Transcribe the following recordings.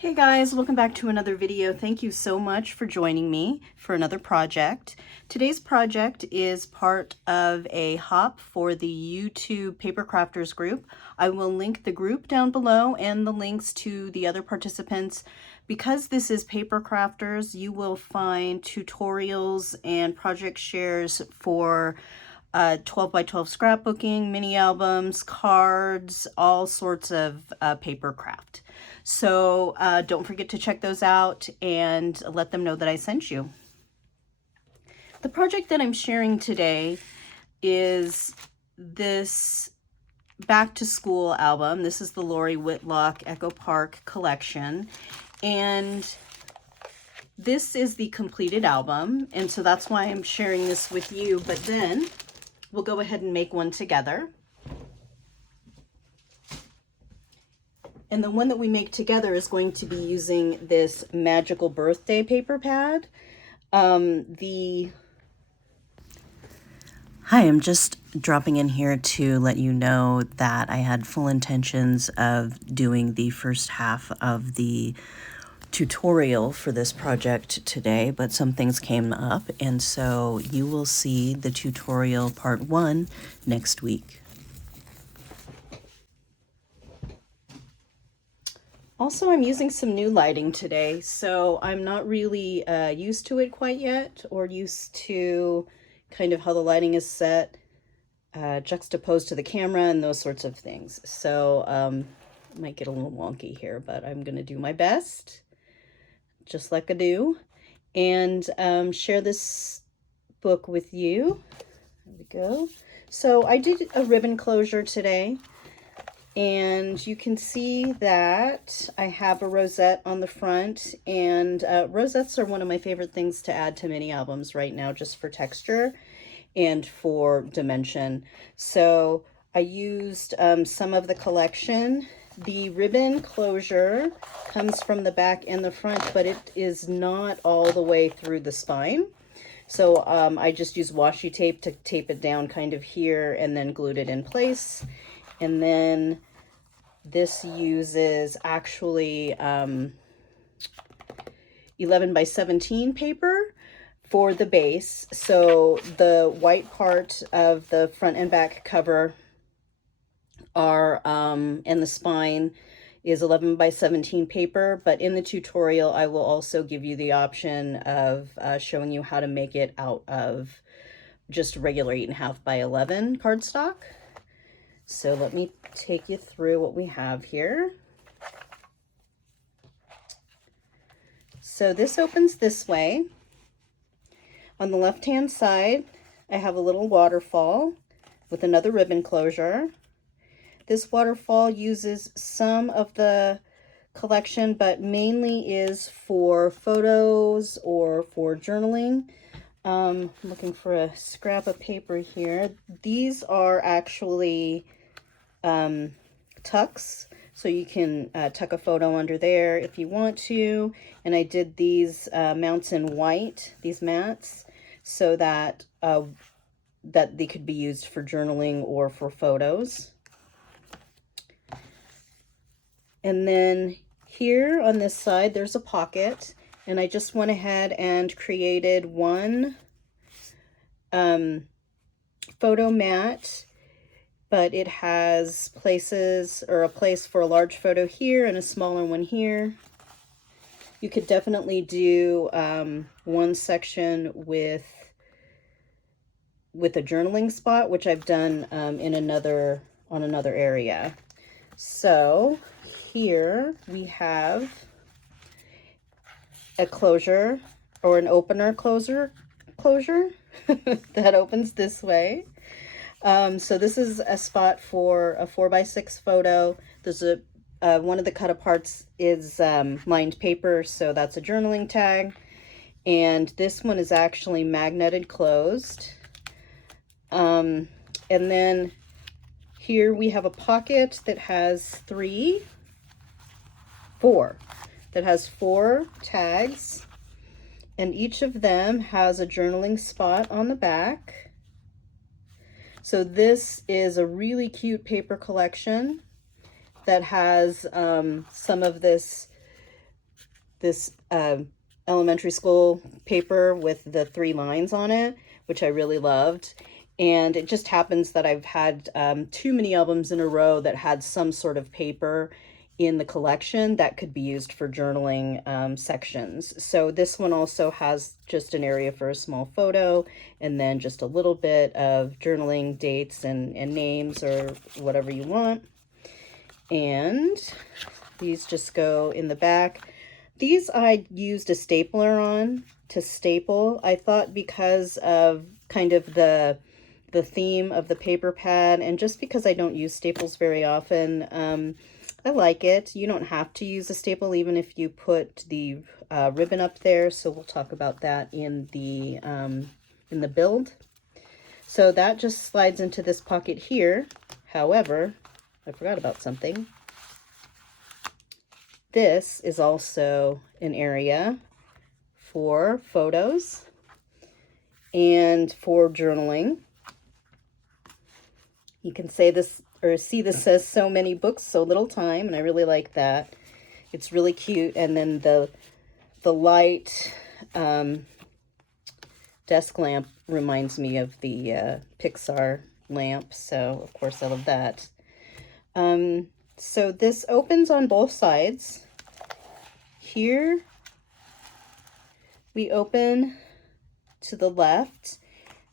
Hey guys, welcome back to another video. Thank you so much for joining me for another project. Today's project is part of a hop for the YouTube Paper Crafters group. I will link the group down below and the links to the other participants. Because this is Paper Crafters, you will find tutorials and project shares for 12 by 12 scrapbooking, mini albums, cards, all sorts of paper craft. So don't forget to check those out and let them know that I sent you. The project that I'm sharing today is this back to school album. This is the Lori Whitlock Echo Park collection. And this is the completed album. And so that's why I'm sharing this with you. But then we'll go ahead and make one together. And the one that we make together is going to be using this magical birthday paper pad. Hi, I'm just dropping in here to let you know that I had full intentions of doing the first half of the tutorial for this project today, but some things came up, and so you will see the tutorial part 1 next week. Also, I'm using some new lighting today, so I'm not really used to it quite yet, or used to kind of how the lighting is set, juxtaposed to the camera and those sorts of things. So it might get a little wonky here, but I'm going to do my best, just like I do, and share this book with you. There we go. So I did a ribbon closure today. And you can see that I have a rosette on the front, and rosettes are one of my favorite things to add to mini albums right now, just for texture and for dimension. So I used some of the collection. The ribbon closure comes from the back and the front, but it is not all the way through the spine. So I just used washi tape to tape it down kind of here and then glued it in place. And then this uses actually 11 by 17 paper for the base. So the white part of the front and back cover are, and the spine is 11 by 17 paper, but in the tutorial I will also give you the option of showing you how to make it out of just regular 8.5 by 11 cardstock. So let me take you through what we have here. So this opens this way. On the left-hand side, I have a little waterfall with another ribbon closure. This waterfall uses some of the collection, but mainly is for photos or for journaling. I'm looking for a scrap of paper here. These are actually tucks, so you can tuck a photo under there if you want to. And I did these mounts in white, these mats, so that that they could be used for journaling or for photos. And then here on this side there's a pocket, and I just went ahead and created one photo mat, but it has places, or a place for a large photo here and a smaller one here. You could definitely do one section with a journaling spot, which I've done on another area. So here we have a closure, or an opener closure that opens this way. So this is a spot for a 4x6 photo. There's a one of the cut aparts is lined paper, so that's a journaling tag. And this one is actually magneted closed. And then here we have a pocket that has four tags, and each of them has a journaling spot on the back. So this is a really cute paper collection that has some of this this elementary school paper with the 3 lines on it, which I really loved. And it just happens that I've had too many albums in a row that had some sort of paper in the collection that could be used for journaling sections. So this one also has just an area for a small photo, and then just a little bit of journaling dates and names or whatever you want. And these just go in the back. These I used a stapler on to staple. I thought because of kind of the theme of the paper pad, and just because I don't use staples very often, I like it. You don't have to use a staple even if you put the ribbon up there, so we'll talk about that in the build. So that just slides into this pocket here. However, I forgot about something. This is also an area for photos and for journaling. You can say this or see this says so many books, so little time, and I really like that. It's really cute. And then the light desk lamp reminds me of the Pixar lamp, so of course I love that. So this opens on both sides. Here we open to the left.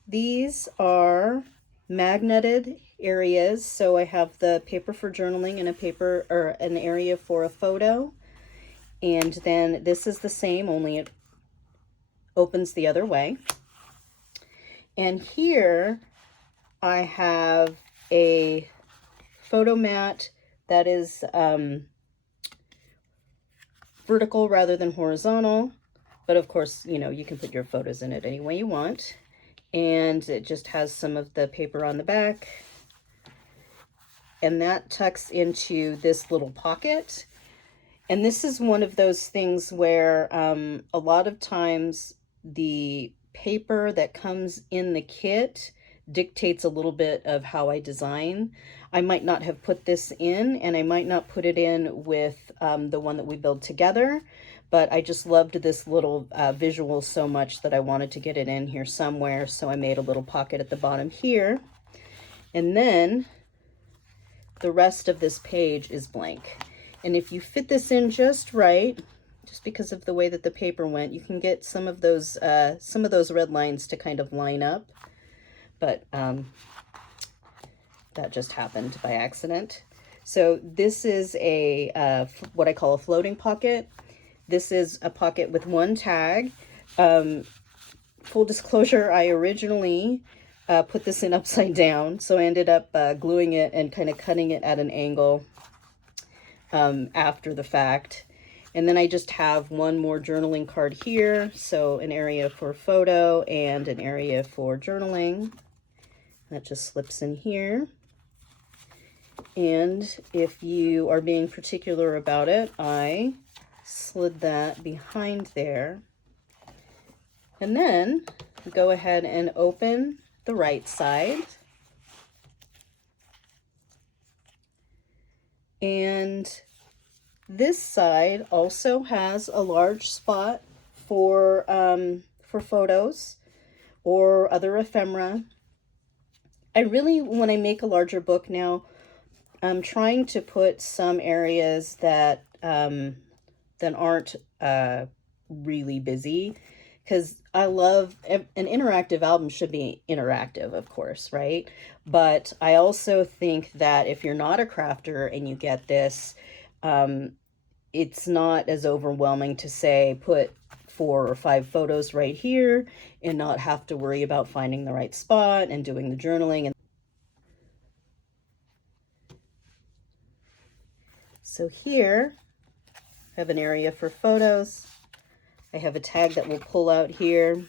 These are magneted areas, so I have the paper for journaling and a paper or an area for a photo. And then this is the same, only it opens the other way. And here I have a photo mat that is vertical rather than horizontal, but of course, you know, you can put your photos in it any way you want. And it just has some of the paper on the back, and that tucks into this little pocket. And this is one of those things where a lot of times the paper that comes in the kit dictates a little bit of how I design. I might not have put this in, and I might not put it in with the one that we build together, but I just loved this little visual so much that I wanted to get it in here somewhere, so I made a little pocket at the bottom here. And then the rest of this page is blank. And if you fit this in just right, just because of the way that the paper went, you can get some of those red lines to kind of line up. But that just happened by accident. So this is a what I call a floating pocket. This is a pocket with one tag. Full disclosure, I originally put this in upside down, so I ended up gluing it and kind of cutting it at an angle after the fact. And then I just have one more journaling card here, so an area for photo and an area for journaling. That just slips in here. And if you are being particular about it, I slid that behind there. And then go ahead and open the right side. And this side also has a large spot for photos or other ephemera. I really, when I make a larger book now, I'm trying to put some areas that aren't really busy, because I love an interactive album should be interactive, of course, right? But I also think that if you're not a crafter and you get this, it's not as overwhelming to say put 4 or 5 photos right here and not have to worry about finding the right spot and doing the journaling. So here I have an area for photos. I have a tag that will pull out here,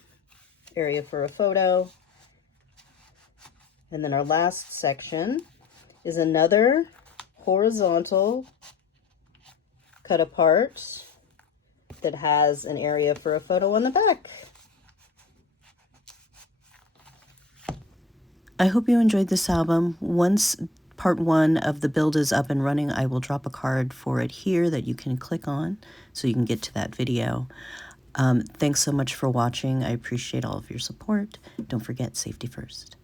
area for a photo. And then our last section is another horizontal cut apart that has an area for a photo on the back. I hope you enjoyed this album. Once part 1 of the build is up and running. I will drop a card for it here that you can click on so you can get to that video. Thanks so much for watching. I appreciate all of your support. Don't forget, safety first.